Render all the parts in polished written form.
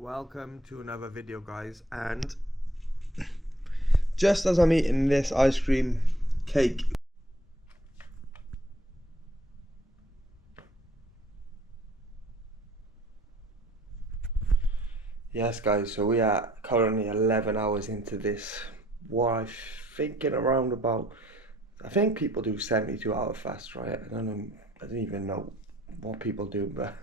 Welcome to another video, guys. And just as I'm eating this ice cream cake, yes guys, so we are currently 11 hours into this, what I'm thinking around about, I think people do 72-hour fast, right? I don't even know what people do, but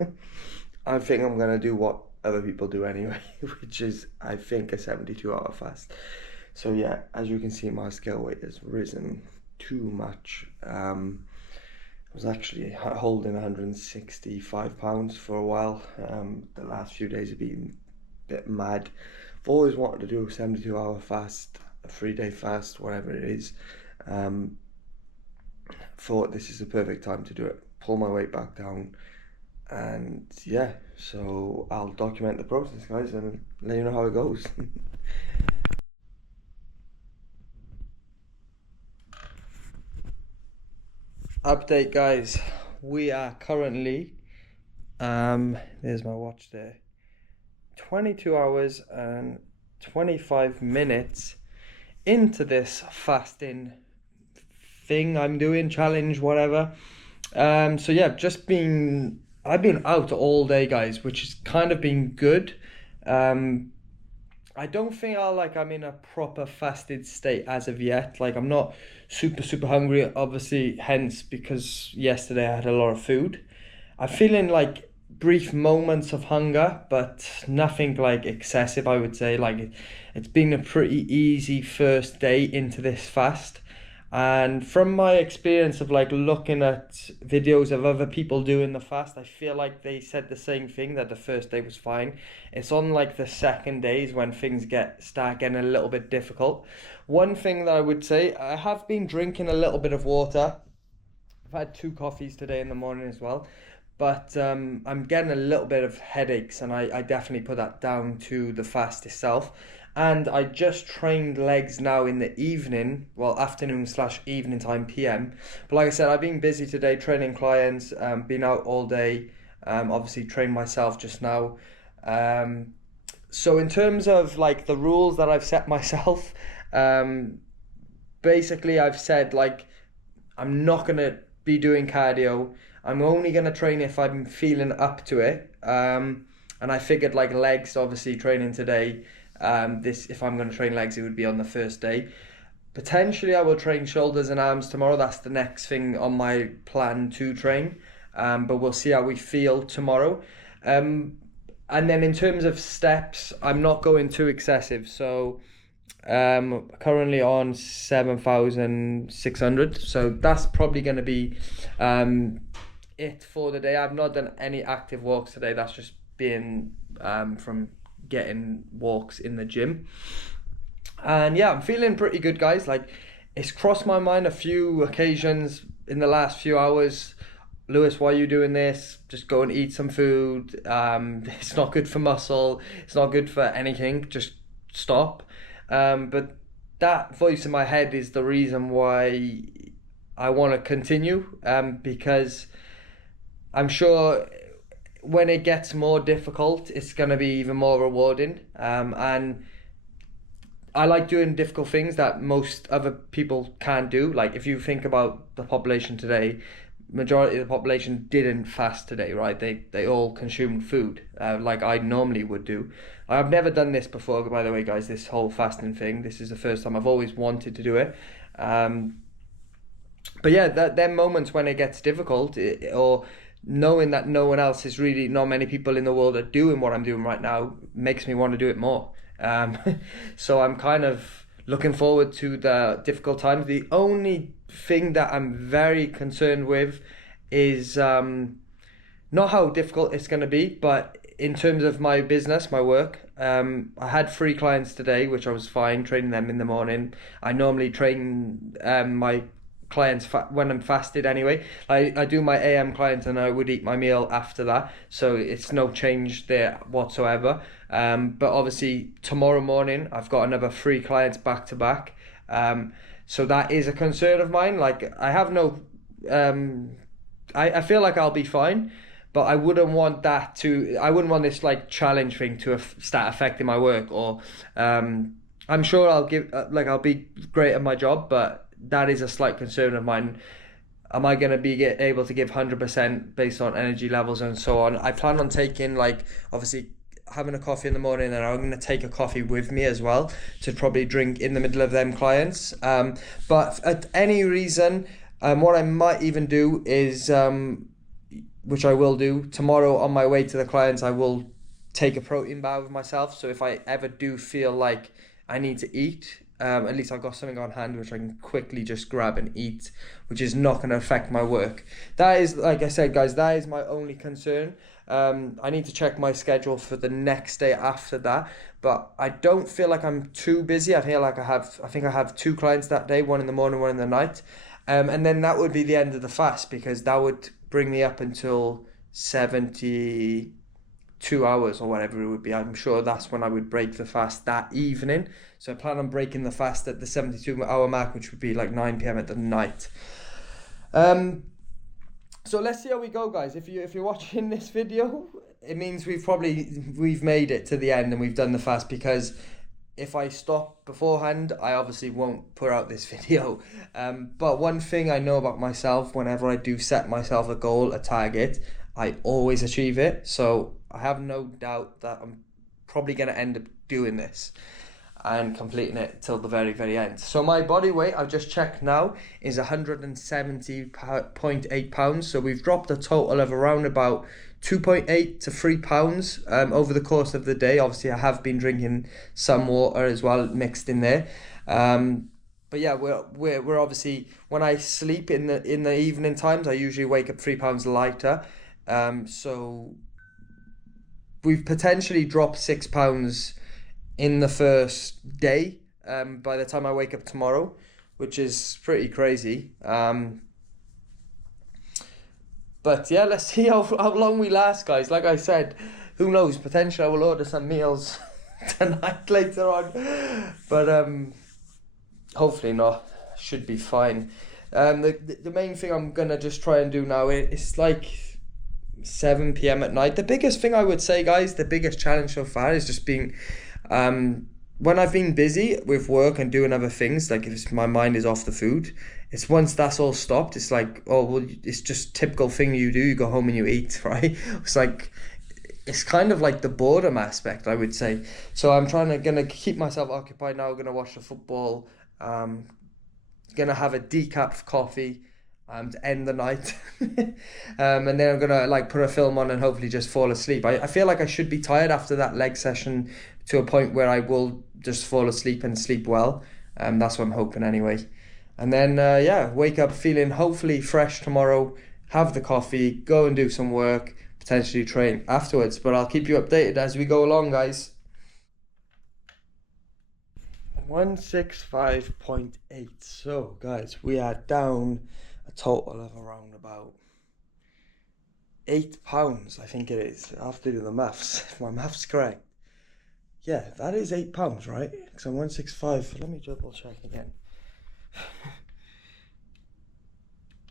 I think I'm gonna do what other people do anyway, which is, I think, a 72-hour fast. So yeah, as you can see, my scale weight has risen too much. I was actually holding 165 pounds for a while. The last few days have been a bit mad. I've always wanted to do a 72-hour fast, a 3-day fast, whatever it is. Thought this is the perfect time to do it. Pull my weight back down. And yeah, so I'll document the process, guys, and let you know how it goes. Update, guys, we are currently there's my watch there, 22 hours and 25 minutes into this fasting thing I'm doing, challenge, whatever. So yeah, I've been out all day, guys, which has kind of been good. I don't think I'm in a proper fasted state as of yet. Like, I'm not super hungry, obviously, hence because yesterday I had a lot of food. I'm feeling like brief moments of hunger, but nothing like excessive, I would say. Like, it's been a pretty easy first day into this fast. And from my experience of like looking at videos of other people doing the fast, I feel like they said the same thing, that the first day was fine. It's on like the second days when things start getting a little bit difficult. One thing that I would say, I have been drinking a little bit of water. I've had 2 coffees today in the morning as well. But I'm getting a little bit of headaches, and I definitely put that down to the fast itself. And I just trained legs now in the evening, well, afternoon/evening time, PM. But like I said, I've been busy today training clients, been out all day, obviously trained myself just now. So in terms of like the rules that I've set myself, basically I've said like I'm not going to be doing cardio. I'm only going to train if I'm feeling up to it. And I figured like legs, obviously training today, if I'm going to train legs, it would be on the first day. Potentially I will train shoulders and arms tomorrow. That's the next thing on my plan to train. But we'll see how we feel tomorrow. And then in terms of steps, I'm not going too excessive. So currently on 7,600. So that's probably going to be it for the day. I've not done any active walks today. That's just been from getting walks in the gym. And yeah, I'm feeling pretty good, guys. Like, it's crossed my mind a few occasions in the last few hours. Lewis, why are you doing this? Just go and eat some food. It's not good for muscle. It's not good for anything. Just stop. But that voice in my head is the reason why I want to continue, because I'm sure when it gets more difficult, it's going to be even more rewarding. And I like doing difficult things that most other people can't do. Like, if you think about the population today, majority of the population didn't fast today, right? They all consumed food, like I normally would do. I've never done this before, by the way, guys, this whole fasting thing. This is the first time. I've always wanted to do it. But yeah, them moments when it gets difficult, or knowing that not many people in the world are doing what I'm doing right now, makes me want to do it more. So I'm kind of looking forward to the difficult times. The only thing that I'm very concerned with is not how difficult it's going to be, but in terms of my business, my work. I had 3 clients today, which I was fine training them in the morning. I normally train my clients when I'm fasted anyway. I do my AM clients and I would eat my meal after that, so it's no change there whatsoever. But obviously tomorrow morning I've got another 3 clients back to back, so that is a concern of mine. Like, I have no I feel like I'll be fine, but I wouldn't want this like challenge thing to start affecting my work. Or I'm sure I'll be great at my job, but that is a slight concern of mine. Am I going to be able to give 100% based on energy levels and so on? I plan on taking, like, obviously having a coffee in the morning, and I'm going to take a coffee with me as well to probably drink in the middle of them clients. But at any reason, what I might even do is, which I will do tomorrow on my way to the clients, I will take a protein bar with myself. So if I ever do feel like I need to eat, at least I've got something on hand which I can quickly just grab and eat, which is not going to affect my work. That is, like I said, guys, that is my only concern. I need to check my schedule for the next day after that, but I don't feel like I'm too busy. I think I have 2 clients that day, one in the morning, one in the night. And then that would be the end of the fast, because that would bring me up until 72 hours or whatever it would be. I'm sure that's when I would break the fast that evening. So I plan on breaking the fast at the 72-hour mark, which would be like 9 p.m. at the night. So let's see how we go, guys. If you're watching this video, it means we've made it to the end and we've done the fast, because if I stop beforehand, I obviously won't put out this video. But one thing I know about myself, whenever I do set myself a goal, a target, I always achieve it. So I have no doubt that I'm probably going to end up doing this and completing it till the very, very end. So my body weight, I've just checked now, is 170.8 pounds. So we've dropped a total of around about 2.8 to 3 pounds over the course of the day. Obviously, I have been drinking some water as well mixed in there. But yeah, we're obviously, when I sleep in the evening times, I usually wake up 3 pounds lighter. So we've potentially dropped 6 pounds in the first day by the time I wake up tomorrow, which is pretty crazy. But yeah, let's see how long we last, guys. Like I said, who knows, potentially I will order some meals tonight later on, but hopefully not. Should be fine. The main thing I'm gonna just try and do now, it's like 7 p.m. at night. The biggest thing I would say, guys, the biggest challenge so far is just being when I've been busy with work and doing other things, like if my mind is off the food, it's once that's all stopped, it's like, oh, well, it's just typical thing you do. You go home and you eat, right? It's kind of like the boredom aspect, I would say. So I'm gonna keep myself occupied now. Gonna watch the football. Gonna have a decaf coffee to end the night. And then I'm gonna like put a film on and hopefully just fall asleep. I feel like I should be tired after that leg session to a point where I will just fall asleep and sleep well. That's what I'm hoping anyway. And then wake up feeling hopefully fresh tomorrow, have the coffee, go and do some work, potentially train afterwards. But I'll keep you updated as we go along, guys. 165.8. So guys, we are down a total of around about 8 pounds, I think it is. I have to do the maths, if my maths correct. Yeah, that is 8 pounds, right? Because I'm 165. Let me double check again.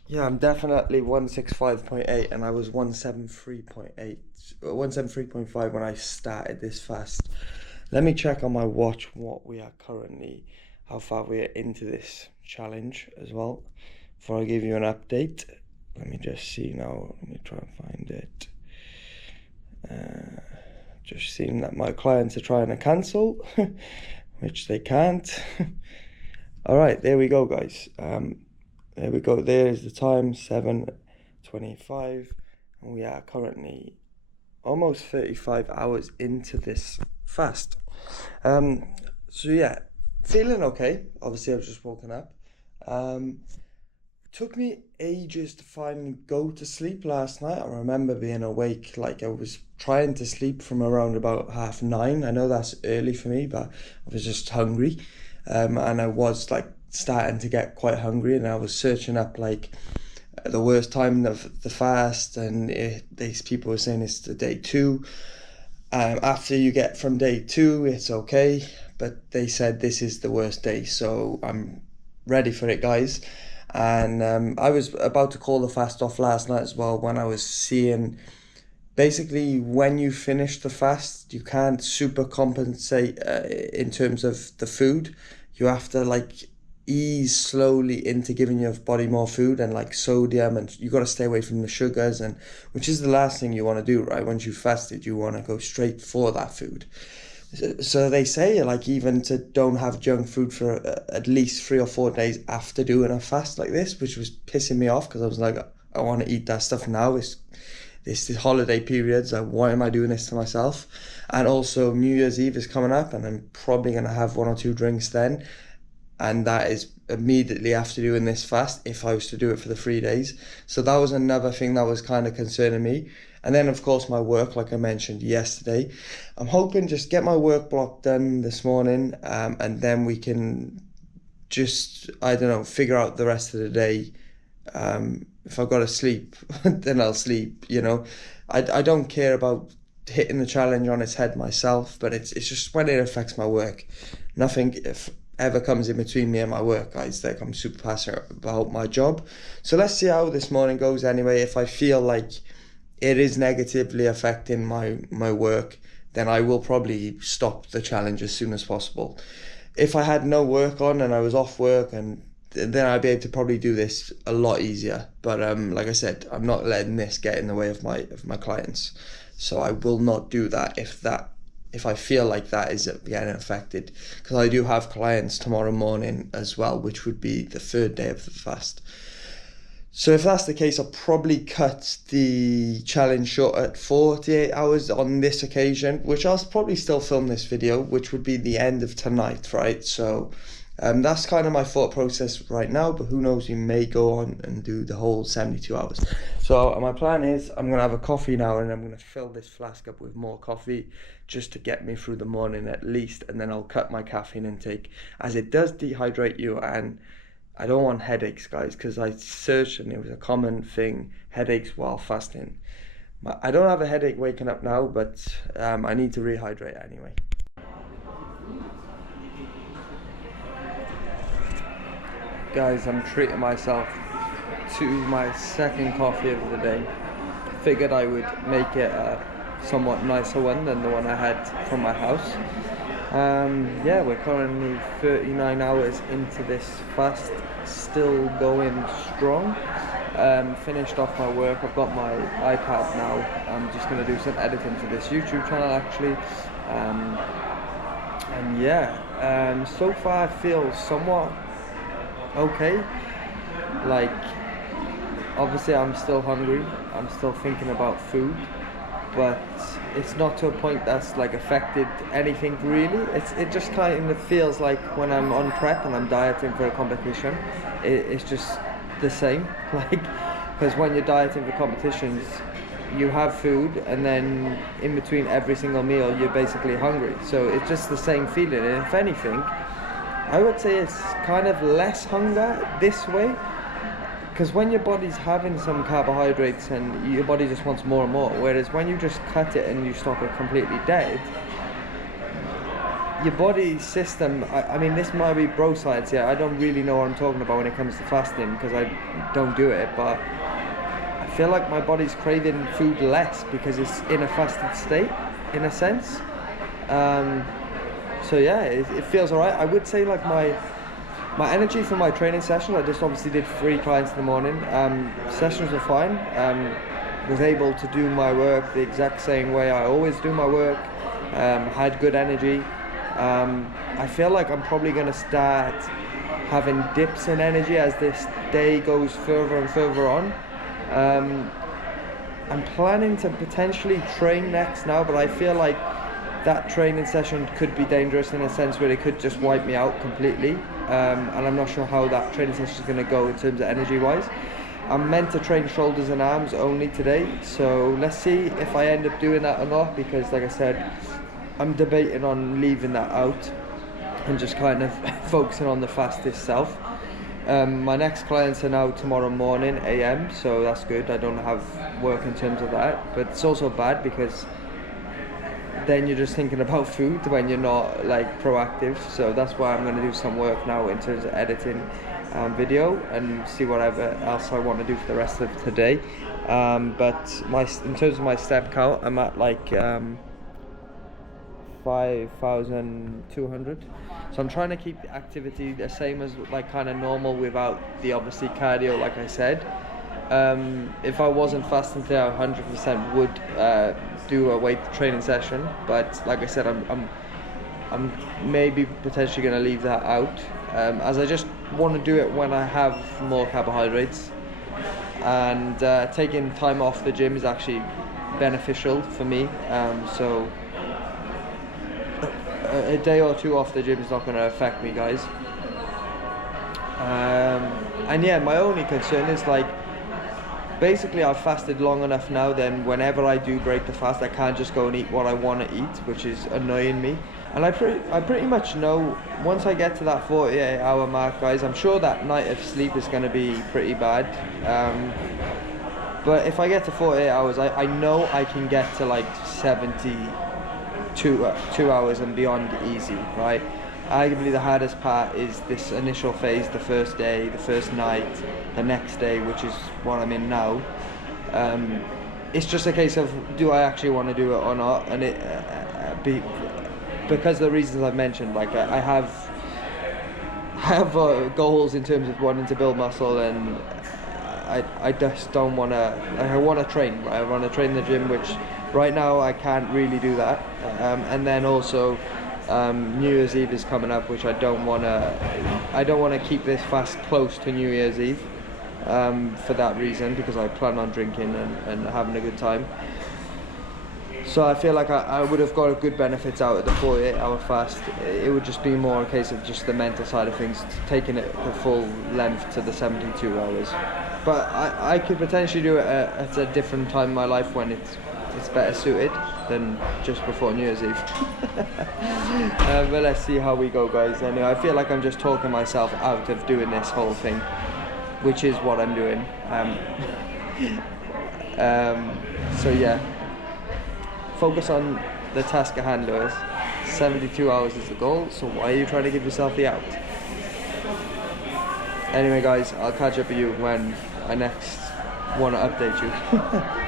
Yeah, I'm definitely 165.8, and I was 173.5 when I started this fast. Let me check on my watch what we are currently, how far we are into this challenge as well, before I give you an update. Let me just see now. Let me try and find it. Just seeing that my clients are trying to cancel, which they can't. All right, there we go, guys. There we go. There is the time, 7:25, and we are currently almost 35 hours into this fast. So yeah, feeling okay. Obviously, I've just woken up. Took me ages to finally go to sleep last night. I remember being awake, like I was trying to sleep from around about 9:30. I know that's early for me, but I was just hungry. And I was like starting to get quite hungry, and I was searching up like the worst time of the fast, and these people were saying it's the day 2. After you get from day 2, it's okay, but they said this is the worst day, so I'm ready for it, guys. And I was about to call the fast off last night as well, when I was seeing basically, when you finish the fast, you can't super compensate in terms of the food. You have to like ease slowly into giving your body more food and like sodium, and you got to stay away from the sugars, and which is the last thing you want to do, right? Once you fasted, you want to go straight for that food. So they say like even to don't have junk food for at least 3 or 4 days after doing a fast like this, which was pissing me off because I was like, I want to eat that stuff now. It's the holiday periods. Why am I doing this to myself? And also New Year's Eve is coming up, and I'm probably gonna have 1 or 2 drinks then, and that is immediately after doing this fast if I was to do it for the 3 days. So that was another thing that was kind of concerning me. And then of course my work, like I mentioned yesterday, I'm hoping just get my work block done this morning, and then we can just, I don't know, figure out the rest of the day. If I've got to sleep, then I'll sleep, you know. I don't care about hitting the challenge on its head myself, but it's just when it affects my work. Nothing if ever comes in between me and my work, guys. Like, I'm super passionate about my job. So let's see how this morning goes anyway. If I feel like it is negatively affecting my work, then I will probably stop the challenge as soon as possible. If I had no work on and I was off work, and then I'd be able to probably do this a lot easier. But like I said, I'm not letting this get in the way of my clients. So I will not do that if I feel like that is getting affected, because I do have clients tomorrow morning as well, which would be the 3rd day of the fast. So if that's the case, I'll probably cut the challenge short at 48 hours on this occasion, which I'll probably still film this video, which would be the end of tonight, right? So that's kind of my thought process right now, but who knows, you may go on and do the whole 72 hours. So my plan is I'm going to have a coffee now, and I'm going to fill this flask up with more coffee just to get me through the morning at least, and then I'll cut my caffeine intake, as it does dehydrate you, and I don't want headaches, guys, because I searched and it was a common thing, headaches while fasting. I don't have a headache waking up now, but I need to rehydrate anyway. Guys, I'm treating myself to my second coffee of the day. Figured I would make it a somewhat nicer one than the one I had from my house. Yeah, we're currently 39 hours into this fast, still going strong. Finished off my work. I've got my iPad now. I'm just going to do some editing for this YouTube channel actually. And yeah, so far I feel somewhat okay. Like, obviously I'm still hungry, I'm still thinking about food, but it's not to a point that's like affected anything really. It just kind of feels like when I'm on prep and I'm dieting for a competition, it's just the same. Like, because when you're dieting for competitions, you have food, and then in between every single meal you're basically hungry, so it's just the same feeling. And if anything, I would say it's kind of less hunger this way, because when your body's having some carbohydrates and your body just wants more and more, whereas when you just cut it and you stop it completely dead, your body system, I mean, this might be bro science here, I don't really know what I'm talking about when it comes to fasting because I don't do it, but I feel like my body's craving food less because it's in a fasted state, in a sense. So yeah, it feels alright. I would say like my energy for my training session, I just obviously did 3 clients in the morning. Sessions were fine. Was able to do my work the exact same way I always do my work. Had good energy. I feel like I'm probably going to start having dips in energy as this day goes further and further on. I'm planning to potentially train next now, but I feel like that training session could be dangerous in a sense where it could just wipe me out completely, and I'm not sure how that training session is going to go in terms of energy wise. I'm meant to train shoulders and arms only today, so let's see if I end up doing that or not, because like I said, I'm debating on leaving that out and just kind of focusing on the fast itself. My next clients are now tomorrow morning AM, so that's good. I don't have work in terms of that, but it's also bad because then you're just thinking about food when you're not like proactive. So that's why I'm going to do some work now in terms of editing video and see whatever else I want to do for the rest of today. But in terms of my step count, I'm at like 5,200. So I'm trying to keep the activity the same as like kind of normal without the obviously cardio, like I said. If I wasn't fasting today, I 100% would do a weight training session. But like I said, I'm maybe potentially going to leave that out, as I just want to do it when I have more carbohydrates. And taking time off the gym is actually beneficial for me. So a day or two off the gym is not going to affect me, guys. And yeah, my only concern is like, basically I've fasted long enough now, then whenever I do break the fast, I can't just go and eat what I want to eat, which is annoying me. And I pretty much know once I get to that 48-hour mark, guys, I'm sure that night of sleep is going to be pretty bad. But if I get to 48 hours, I know I can get to like 72 hours and beyond easy, right? Arguably the hardest part is this initial phase, the first day, the first night, the next day, which is what I'm in now. It's just a case of, do I actually want to do it or not? And because of the reasons I've mentioned, like I have goals in terms of wanting to build muscle, and I just don't want to. I want to train. Right? I want to train in the gym, which right now I can't really do that. And then also New Year's Eve is coming up, which I don't want to keep this fast close to New Year's Eve, for that reason, because I plan on drinking and having a good time. So I feel like I would have got a good benefits out of the 48-hour fast. It would just be more a case of just the mental side of things, taking it the full length to the 72 hours. But I could potentially do it at a different time in my life when it's better suited than just before New Year's Eve. But let's see how we go, guys. Anyway, I feel like I'm just talking myself out of doing this whole thing, which is what I'm doing. So yeah. Focus on the task at hand, Lewis. 72 hours is the goal, so why are you trying to give yourself the out? Anyway, guys, I'll catch up with you when I next want to update you.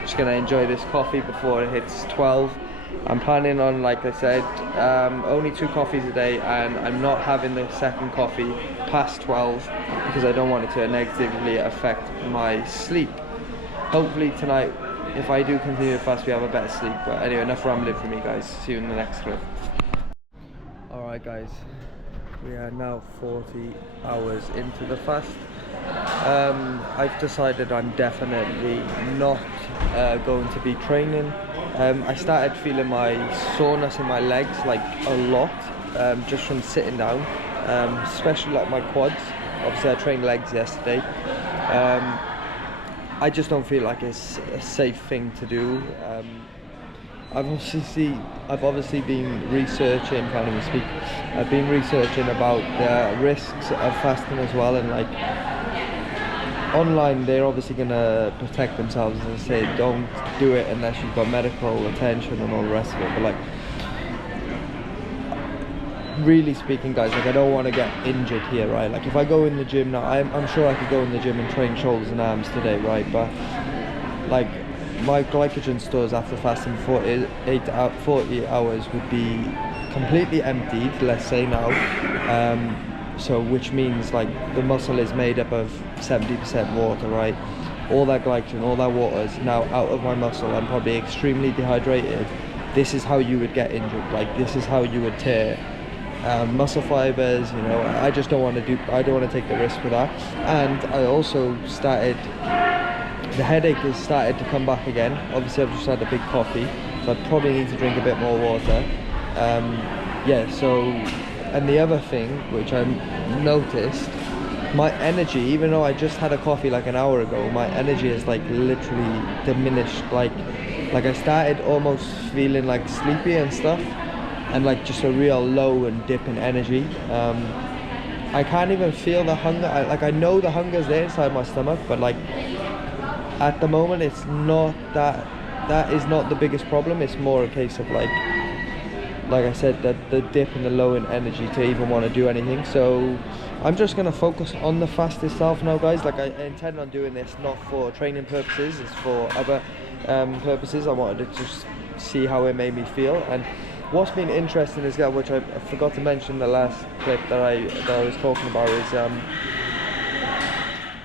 Just going to enjoy this coffee before it hits 12. I'm planning on, like I said, only 2 coffees a day, and I'm not having the second coffee past 12 because I don't want it to negatively affect my sleep. Hopefully tonight, if I do continue to fast, we have a better sleep. But anyway, enough rambling for me, guys. See you in the next clip. Alright, guys. We are now 40 hours into the fast. I've decided I'm definitely not going to be training. I started feeling my soreness in my legs like a lot, just from sitting down, especially like my quads. Obviously I trained legs yesterday. I just don't feel like it's a safe thing to do. I've obviously been researching, can't even speak. I've been researching about the risks of fasting as well, and like online they're obviously gonna protect themselves and say don't do it unless you've got medical attention and all the rest of it. But like, really speaking, guys, like I don't want to get injured here, right? Like if I go in the gym now, I'm sure I could go in the gym and train shoulders and arms today, right? But like my glycogen stores after fasting 40 hours would be completely emptied, let's say now. So which means like the muscle is made up of 70% water, right? All that glycogen, all that water is now out of my muscle. I'm probably extremely dehydrated. This is how you would get injured. Like this is how you would tear muscle fibers, you know. I just don't want to take the risk for that. And I also started, the headache has started to come back again. Obviously I've just had a big coffee, so I probably need to drink a bit more water. Yeah, so, and the other thing which I noticed, my energy, even though I just had a coffee like an hour ago, my energy is like literally diminished. Like I started almost feeling like sleepy and stuff, and like just a real low and dip in energy. I can't even feel the hunger. I know the hunger's there inside my stomach, but like at the moment it's not that is not the biggest problem. It's more a case of like I said, that the dip and the low in energy to even want to do anything. So I'm just gonna focus on the fast itself now, guys. Like, I intend on doing this not for training purposes, it's for other purposes. I wanted to just see how it made me feel. And what's been interesting is that, which I forgot to mention in the last clip that I was talking about, is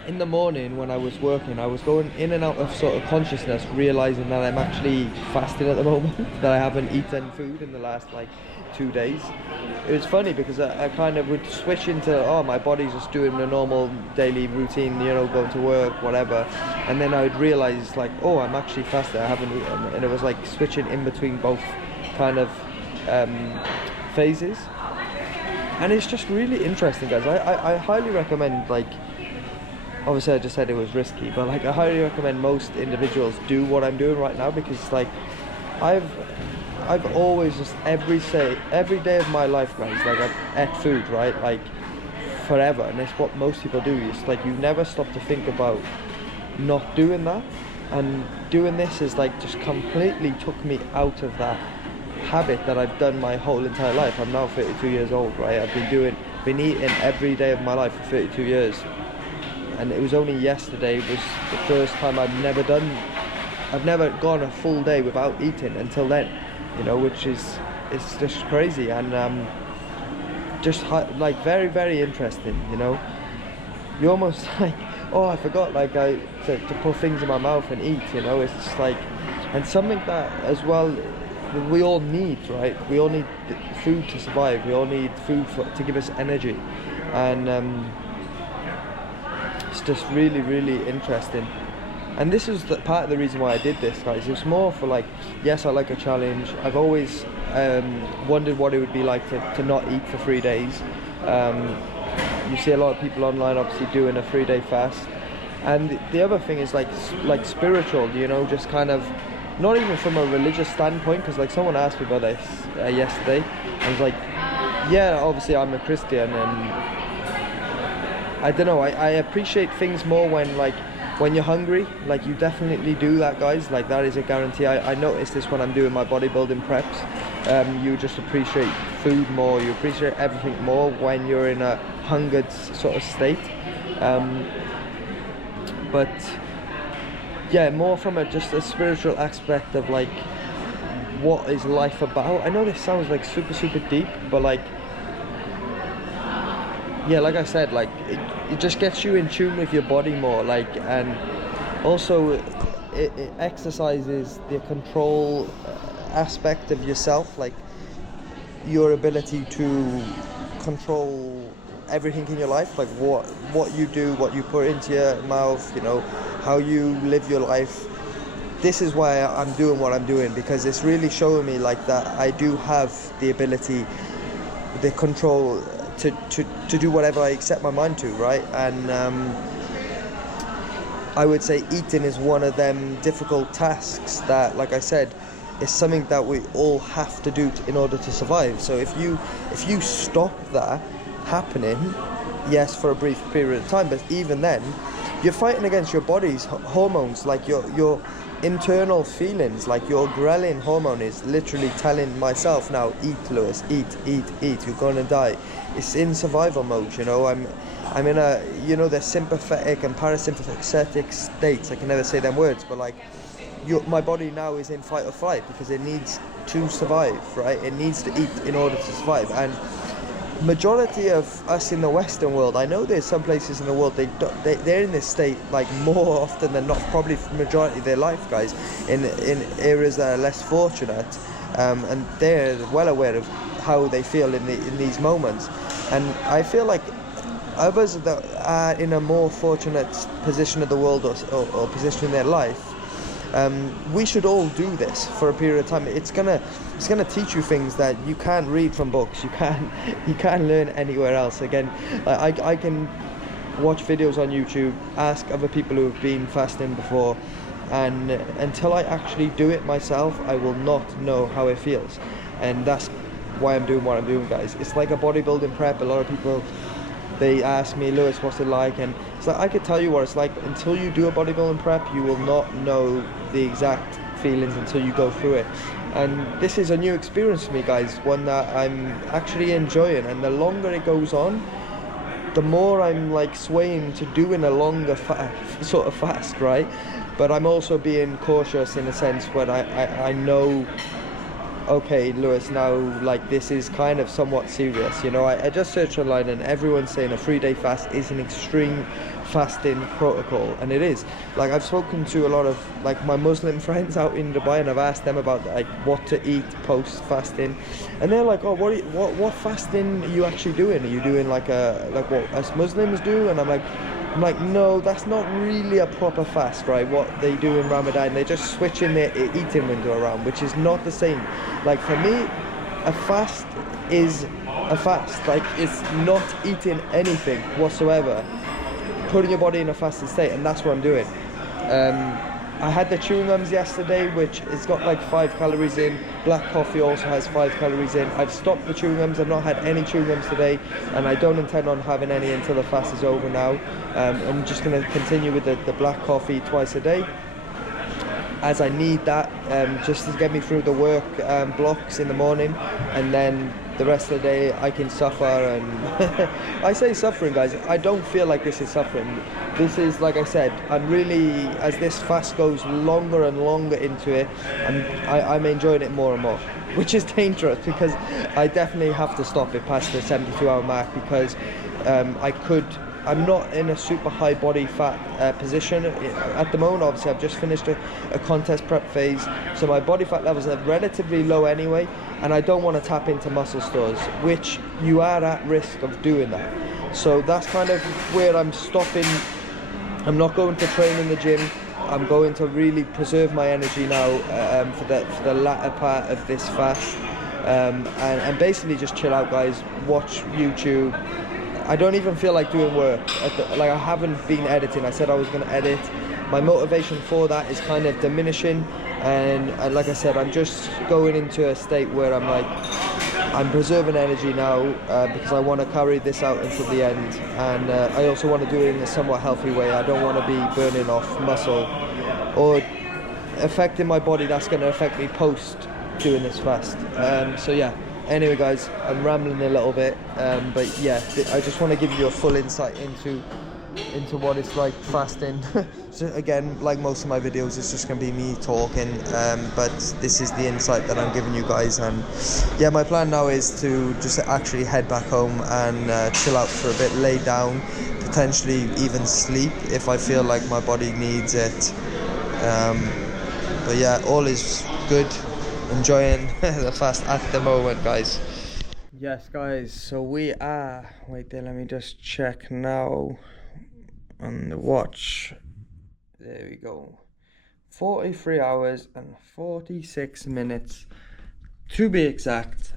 in the morning when I was working, I was going in and out of sort of consciousness, realizing that I'm actually fasting at the moment, that I haven't eaten food in the last like 2 days. It was funny because I kind of would switch into, oh, my body's just doing a normal daily routine, you know, going to work, whatever, and then I would realize like, oh, I'm actually fasting, I haven't eaten. And it was like switching in between both kind of phases, and it's just really interesting, guys. I highly recommend, like, obviously I just said it was risky, but like, I highly recommend most individuals do what I'm doing right now, because like I've always just every day of my life, guys, like, I've ate food, right, like, forever, and it's what most people do. It's like you never stop to think about not doing that, and doing this is like just completely took me out of that habit that I've done my whole entire life. I'm now 32 years old, right? I've been eating every day of my life for 32 years. And it was only yesterday was the first time I've never gone a full day without eating until then, you know, which is, it's just crazy. And just like very, very interesting, you know. You almost like, oh, I forgot, like, to put things in my mouth and eat, you know. It's just like, and something that as well we all need, right? We all need food to survive. We all need food to give us energy. And it's just really, really interesting. And this is part of the reason why I did this, guys. It's more for, like, yes, I like a challenge. I've always wondered what it would be like to not eat for 3 days. You see a lot of people online obviously doing a 3-day fast. And the other thing is like spiritual, you know, just kind of, not even from a religious standpoint, because like someone asked me about this yesterday. I was like, yeah, obviously I'm a Christian, and I don't know, I appreciate things more when you're hungry. Like, you definitely do that, guys. Like, that is a guarantee. I notice this when I'm doing my bodybuilding preps. You just appreciate food more. You appreciate everything more when you're in a hungered sort of state. But yeah, more from just a spiritual aspect of, like, what is life about. I know this sounds like super, super deep, but like, yeah, like I said, like, it just gets you in tune with your body more, like, and also it exercises the control aspect of yourself, like your ability to control everything in your life, like what you do, what you put into your mouth, you know, how you live your life. This is why I'm doing what I'm doing, because it's really showing me, like, that I do have the ability, the control to do whatever I set my mind to, right? And I would say eating is one of them difficult tasks that, like I said, is something that we all have to do in order to survive. So if you stop that happening, yes, for a brief period of time, but even then, you're fighting against your body's hormones, like your internal feelings. Like, your ghrelin hormone is literally telling myself now, eat, Lewis, eat, you're gonna die. It's in survival mode, you know. I'm in a, you know, the sympathetic and parasympathetic states. I can never say them words, but like, my body now is in fight or flight because it needs to survive, right? It needs to eat in order to survive. And majority of us in the Western world, I know there's some places in the world they're in this state like more often than not, probably for the majority of their life, guys, in areas that are less fortunate, and they're well aware of how they feel in these moments. And I feel like others that are in a more fortunate position of the world or position in their life, we should all do this for a period of time. It's gonna teach you things that you can't read from books. You can't learn anywhere else. Again, I can watch videos on YouTube, ask other people who have been fasting before, and until I actually do it myself, I will not know how it feels. And that's why I'm doing what I'm doing, guys. It's like a bodybuilding prep. A lot of people, they ask me, Lewis, what's it like? And it's like, I could tell you what it's like. Until you do a bodybuilding prep, you will not know the exact feelings until you go through it. And this is a new experience for me, guys, one that I'm actually enjoying. And the longer it goes on, the more I'm like swaying to doing a longer sort of fast, right? But I'm also being cautious in a sense where I know, okay, Lewis, now like this is kind of somewhat serious. You know, I just searched online and everyone's saying a 3-day fast is an extreme fasting protocol, and it is. Like, I've spoken to a lot of like my Muslim friends out in Dubai, and I've asked them about like what to eat post fasting, and they're like, oh, what fasting are you actually doing? Are you doing like what us Muslims do? And I'm like, no, that's not really a proper fast, right? What they do in Ramadan, they're just switching their eating window around, which is not the same. Like, for me, a fast is a fast. Like, it's not eating anything whatsoever, putting your body in a fasted state, and that's what I'm doing. I had the chewing gums yesterday, which has got like 5 calories in. Black coffee also has 5 calories in. I've stopped the chewing gums. I've not had any chewing gums today, and I don't intend on having any until the fast is over now. I'm just going to continue with the black coffee twice a day, as I need that just to get me through the work blocks in the morning, and then the rest of the day I can suffer. And I say suffering, guys, I don't feel like this is suffering. This is, like I said, I'm really, as this fast goes longer and longer into it, I'm enjoying it more and more, which is dangerous, because I definitely have to stop it past the 72-hour mark, because I'm not in a super high body fat position at the moment. Obviously, I've just finished a contest prep phase, so my body fat levels are relatively low anyway, and I don't want to tap into muscle stores, which you are at risk of doing that. So that's kind of where I'm stopping. I'm not going to train in the gym. I'm going to really preserve my energy now for the latter part of this fast, and basically just chill out, guys. Watch YouTube. I don't even feel like doing work. Like, I haven't been editing. I said I was going to edit. My motivation for that is kind of diminishing, and like I said, I'm just going into a state where I'm like, I'm preserving energy now because I want to carry this out until the end, and I also want to do it in a somewhat healthy way. I don't want to be burning off muscle or affecting my body that's going to affect me post doing this fast. So yeah. Anyway, guys, I'm rambling a little bit, but yeah, I just want to give you a full insight into what it's like fasting. So again, like most of my videos, it's just going to be me talking, but this is the insight that I'm giving you guys. And yeah, my plan now is to just actually head back home and chill out for a bit, lay down, potentially even sleep if I feel like my body needs it. But yeah, all is good. Enjoying the fast at the moment, guys. Yes, guys, so we are, wait there, let me just check now on the watch. There we go. 43 hours and 46 minutes to be exact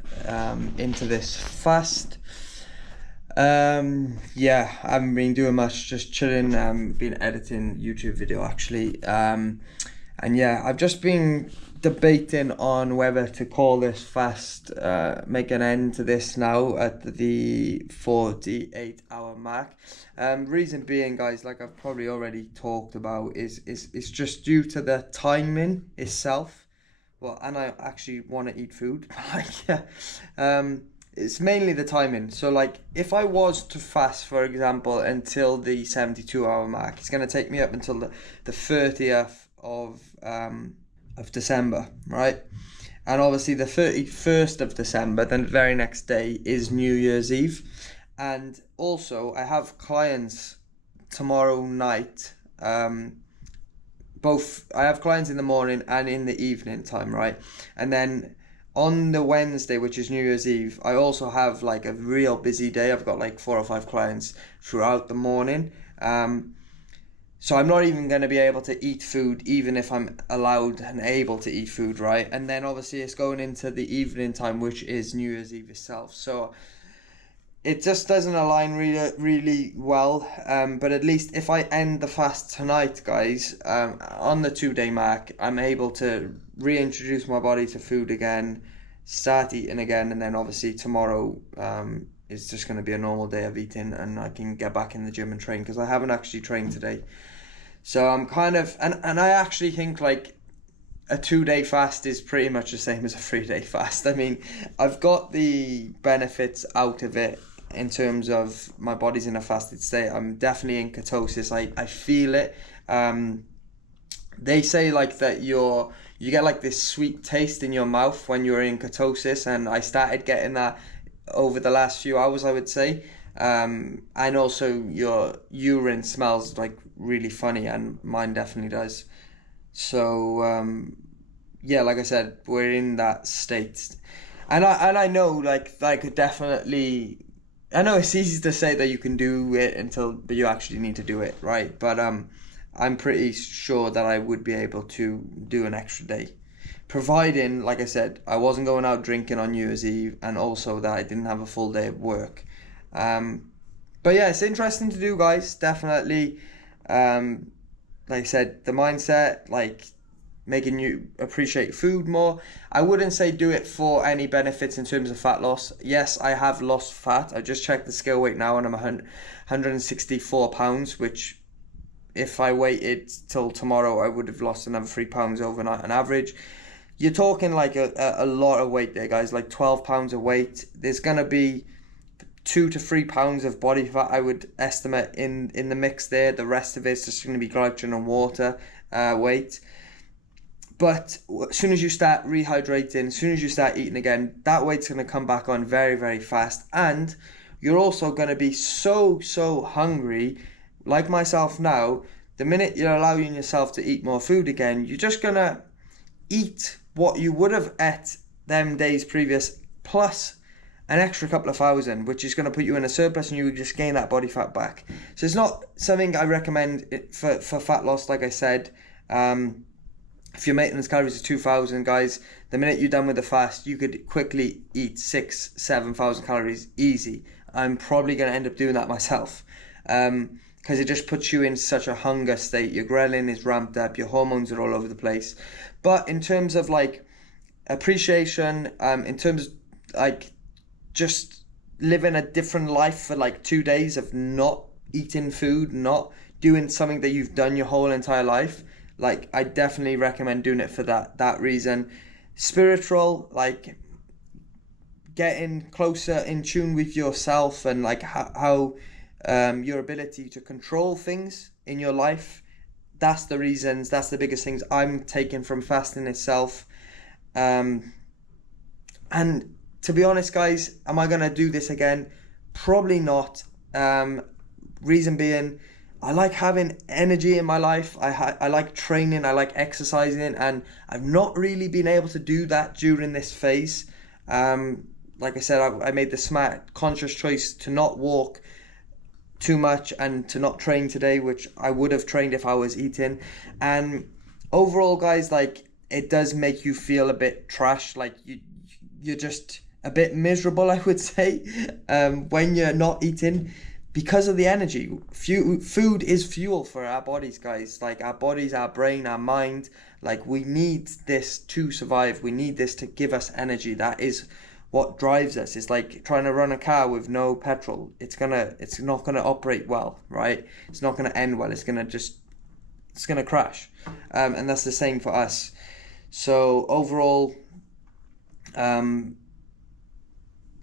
into this fast. Yeah, I haven't been doing much, just chilling, been editing YouTube video actually, and yeah, I've just been debating on whether to call this fast, make an end to this now at the 48-hour mark. Reason being, guys, like I've probably already talked about, is just due to the timing itself. Well, and I actually want to eat food, like, yeah, it's mainly the timing. So like, if I was to fast, for example, until the 72-hour mark, it's going to take me up until the 30th of December, right? And obviously the 31st of December, the very next day, is New Year's Eve. And also I have clients tomorrow night, I have clients in the morning and in the evening time, right? And then on the Wednesday, which is New Year's Eve, I also have like a real busy day. I've got like 4 or 5 clients throughout the morning. So I'm not even going to be able to eat food, even if I'm allowed and able to eat food, right? And then obviously it's going into the evening time, which is New Year's Eve itself. So it just doesn't align really well. But at least if I end the fast tonight, guys, on the 2-day mark, I'm able to reintroduce my body to food again, start eating again, and then obviously tomorrow it's just going to be a normal day of eating, and I can get back in the gym and train, because I haven't actually trained today. So I'm kind of, and I actually think like a 2-day fast is pretty much the same as a 3-day fast. I mean, I've got the benefits out of it in terms of my body's in a fasted state. I'm definitely in ketosis. I feel it. They say like that you get like this sweet taste in your mouth when you're in ketosis, and I started getting that over the last few hours, I would say. And also your urine smells like really funny, and mine definitely does. So yeah, like I said, we're in that state, and I know like I could definitely. I know it's easy to say that you can do it but you actually need to do it, right? But I'm pretty sure that I would be able to do an extra day, providing, like I said, I wasn't going out drinking on New Year's Eve, and also that I didn't have a full day of work. But yeah, it's interesting to do, guys. Definitely. Like I said, the mindset, like making you appreciate food more. I wouldn't say do it for any benefits in terms of fat loss. Yes, I have lost fat. I just checked the scale weight now, and I'm 164 pounds, which if I waited till tomorrow, I would have lost another 3 pounds overnight on average. You're talking like a lot of weight there, guys, like 12 pounds of weight. There's going to be 2 to 3 pounds of body fat, I would estimate, in the mix there. The rest of it's just going to be glycogen and water weight. But as soon as you start rehydrating, as soon as you start eating again, that weight's going to come back on very, very fast. And you're also going to be so hungry, like myself now. The minute you're allowing yourself to eat more food again, you're just going to eat what you would have ate them days previous, plus an extra couple of thousand, which is going to put you in a surplus, and you just gain that body fat back. So it's not something I recommend for fat loss, like I said. If your maintenance calories are 2,000, guys, the minute you're done with the fast, you could quickly eat 6,000-7,000 calories easy. I'm probably going to end up doing that myself, because it just puts you in such a hunger state. Your ghrelin is ramped up, your hormones are all over the place. But in terms of like appreciation, in terms of like just living a different life for like 2 days of not eating food, not doing something that you've done your whole entire life, like I definitely recommend doing it for that reason. Spiritual, like getting closer in tune with yourself, and like how your ability to control things in your life. That's the reasons, that's the biggest things I'm taking from fasting itself. And to be honest, guys, am I going to do this again? Probably not. Reason being, I like having energy in my life. I like training, I like exercising, and I've not really been able to do that during this phase. Like I said, I made the smart, conscious choice to not walk too much and to not train today, which I would have trained if I was eating. And overall, guys, like it does make you feel a bit trash. Like you're just a bit miserable, I would say, when you're not eating, because of the energy. Food is fuel for our bodies, guys. Like our bodies, our brain, our mind, like we need this to survive. We need this to give us energy. That is what drives us. It's like trying to run a car with no petrol. It's not gonna operate well, right? It's not gonna end well. It's gonna crash. And that's the same for us. So overall,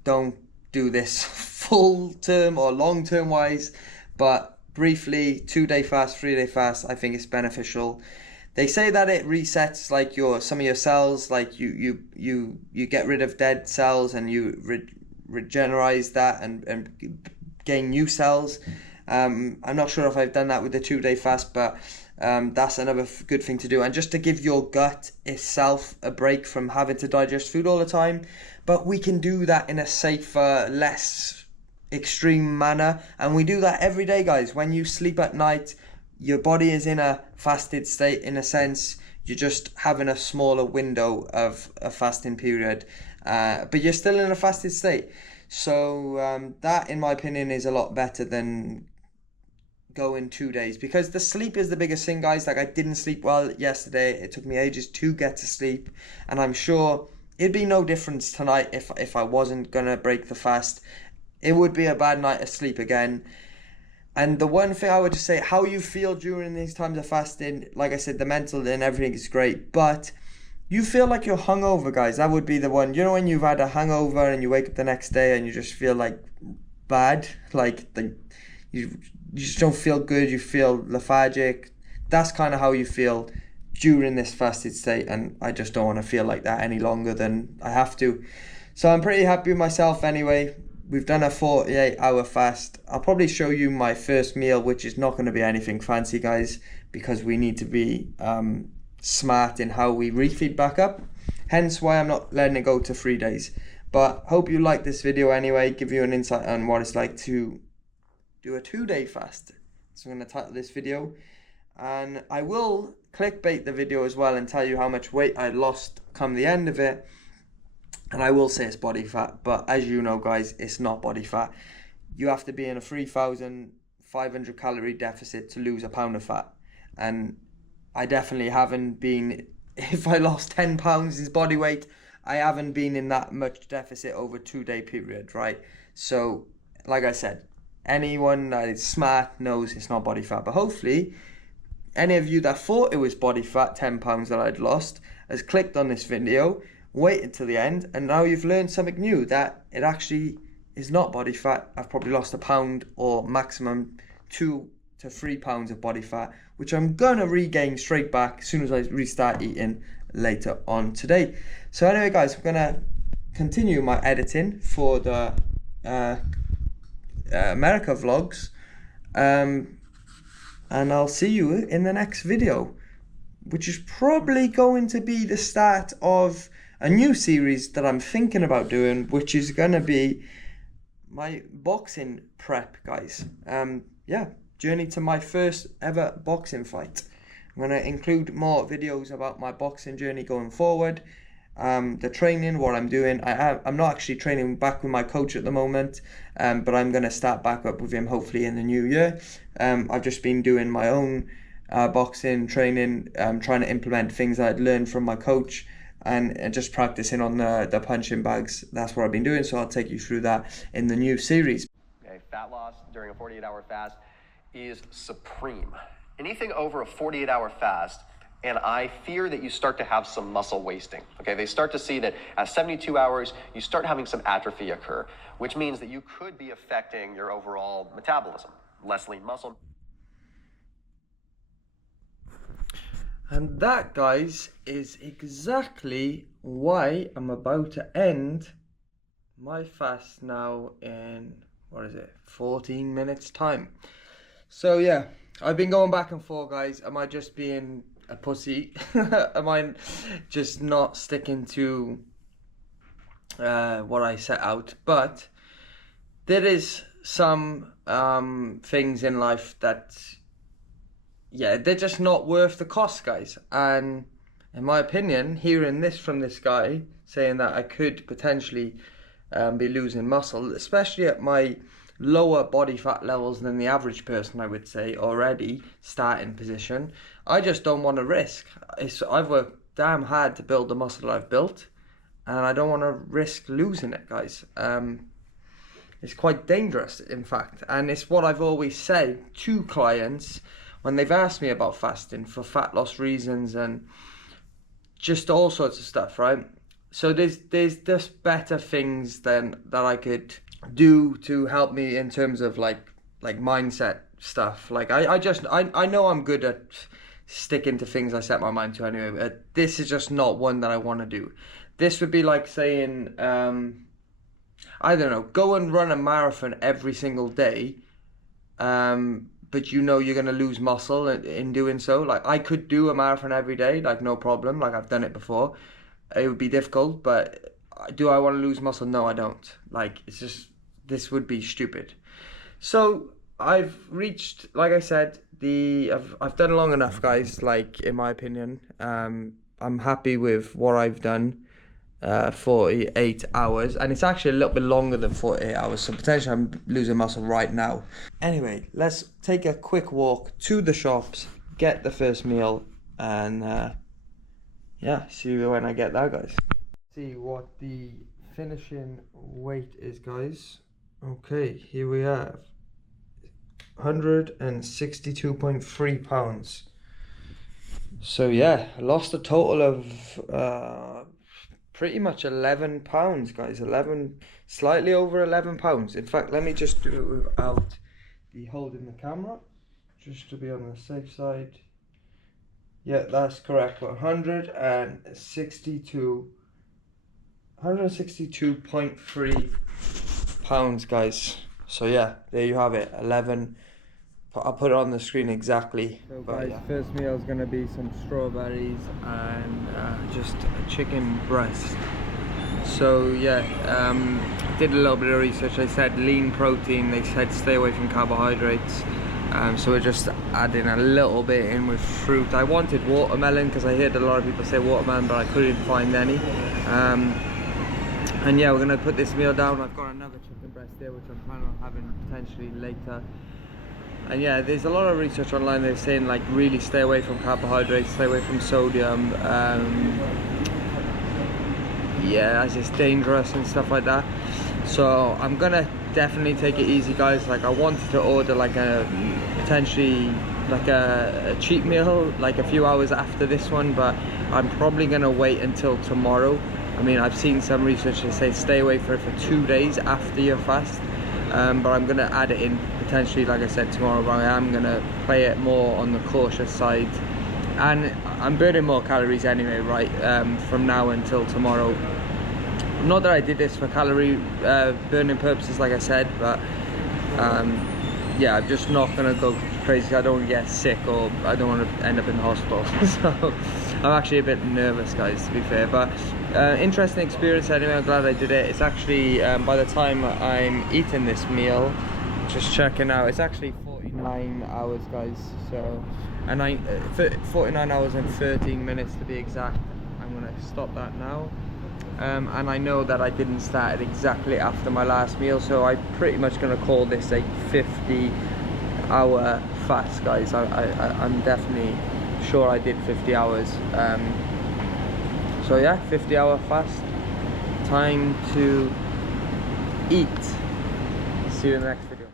don't do this full term or long term wise, but briefly, 2-day fast, 3-day fast, I think it's beneficial. They say that it resets like some of your cells, like you get rid of dead cells, and you regenerate that and gain new cells. I'm not sure if I've done that with the 2-day fast, but that's another good thing to do, and just to give your gut itself a break from having to digest food all the time. But we can do that in a safer, less extreme manner, and we do that every day, guys. When you sleep at night, your body is in a fasted state, in a sense. You're just having a smaller window of a fasting period, but you're still in a fasted state. So that, in my opinion, is a lot better than going 2 days, because the sleep is the biggest thing, guys. Like I didn't sleep well yesterday. It took me ages to get to sleep, and I'm sure it'd be no difference tonight if I wasn't gonna break the fast. It would be a bad night of sleep again. And the one thing I would just say, how you feel during these times of fasting, like I said, the mental and everything is great, but you feel like you're hungover, guys. That would be the one. You know when you've had a hangover and you wake up the next day and you just feel like bad, like you just don't feel good, you feel lethargic. That's kind of how you feel during this fasted state, and I just don't want to feel like that any longer than I have to. So I'm pretty happy with myself anyway. We've done a 48-hour fast. I'll probably show you my first meal, which is not going to be anything fancy, guys, because we need to be smart in how we refeed back up. Hence why I'm not letting it go to 3 days. But hope you like this video anyway, give you an insight on what it's like to do a 2-day fast. So I'm going to title this video, and I will clickbait the video as well and tell you how much weight I lost come the end of it. And I will say it's body fat, but as you know, guys, it's not body fat. You have to be in a 3,500 calorie deficit to lose a pound of fat. And I definitely haven't been, if I lost 10 pounds in body weight, I haven't been in that much deficit over a 2-day period, right? So, like I said, anyone that is smart knows it's not body fat. But hopefully, any of you that thought it was body fat, 10 pounds that I'd lost, has clicked on this video, waited till the end, and now you've learned something new, that it actually is not body fat. I've probably lost a pound or maximum 2 to 3 pounds of body fat, which I'm gonna regain straight back as soon as I restart eating later on today. So anyway, guys, I'm gonna continue my editing for the America vlogs, and I'll see you in the next video, which is probably going to be the start of a new series that I'm thinking about doing, which is going to be my boxing prep, guys. Yeah, journey to my first ever boxing fight. I'm going to include more videos about my boxing journey going forward, the training, what I'm doing. I'm not actually training back with my coach at the moment, but I'm going to start back up with him hopefully in the new year. I've just been doing my own boxing training, trying to implement things I'd learned from my coach, and just practicing on the punching bags. That's what I've been doing, so I'll take you through that in the new series. Okay, fat loss during a 48-hour fast is supreme. Anything over a 48-hour fast, and I fear that you start to have some muscle wasting. Okay, they start to see that at 72 hours, you start having some atrophy occur, which means that you could be affecting your overall metabolism. Less lean muscle. And that, guys, is exactly why I'm about to end my fast now in, 14 minutes time. So yeah, I've been going back and forth, guys. Am I just being a pussy? Am I just not sticking to what I set out? But there is some things in life that, yeah, they're just not worth the cost, guys. And in my opinion, hearing this from this guy saying that I could potentially be losing muscle, especially at my lower body fat levels than the average person, I would say, already starting position, I just don't want to risk. I've worked damn hard to build the muscle I've built, and I don't want to risk losing it, guys. It's quite dangerous, in fact, and it's what I've always said to clients when they've asked me about fasting for fat loss reasons and just all sorts of stuff, right? So there's just better things that I could do to help me in terms of like mindset stuff. Like I know I'm good at sticking to things I set my mind to anyway, but this is just not one that I want to do. This would be like saying, I don't know, go and run a marathon every single day, but you know you're going to lose muscle in doing so. Like, I could do a marathon every day, like, no problem. Like, I've done it before. It would be difficult, but do I want to lose muscle? No, I don't. Like, it's just, this would be stupid. So, I've reached, like I said, I've done long enough, guys, like, in my opinion. I'm happy with what I've done. 48 hours, and it's actually a little bit longer than 48 hours, so potentially I'm losing muscle right now. Anyway, let's take a quick walk to the shops, get the first meal, and yeah, see you when I get there, guys. See what the finishing weight is, guys. Okay, here we have 162.3 pounds. So yeah, I lost a total of pretty much 11 pounds, guys. 11, slightly over 11 pounds. In fact, let me just do it without the holding the camera, just to be on the safe side. Yeah, that's correct. 162.3 pounds, guys. So yeah, there you have it. 11. I'll put it on the screen exactly. So guys, yeah. First meal is gonna be some strawberries and just a chicken breast. So yeah, did a little bit of research. They said lean protein. They said stay away from carbohydrates. So we're just adding a little bit in with fruit. I wanted watermelon because I heard a lot of people say watermelon, but I couldn't find any. And yeah, we're gonna put this meal down. I've got another chicken breast there, which I'm planning on having potentially later. And yeah, there's a lot of research online. They're saying like really stay away from carbohydrates, stay away from sodium. Yeah, as it's dangerous and stuff like that. So I'm gonna definitely take it easy, guys. Like I wanted to order like a potentially like a cheat meal like a few hours after this one, but I'm probably gonna wait until tomorrow. I mean, I've seen some research that say stay away for 2 days after your fast, but I'm gonna add it in potentially, like I said, tomorrow. But I am gonna play it more on the cautious side, and I'm burning more calories anyway, right? From now until tomorrow. Not that I did this for calorie burning purposes, like I said, but yeah, I'm just not gonna go crazy. I don't want to get sick, or I don't want to end up in the hospital. So I'm actually a bit nervous, guys, to be fair. But interesting experience anyway. I'm glad I did it. It's actually by the time I'm eating this meal, just checking out, it's actually 49 hours, guys. So, and 49 hours and 13 minutes to be exact. I'm gonna stop that now. And I know that I didn't start it exactly after my last meal, so I'm pretty much going to call this a 50-hour fast, guys. I'm definitely sure I did 50 hours. So yeah, 50-hour fast. Time to eat. See you in the next video.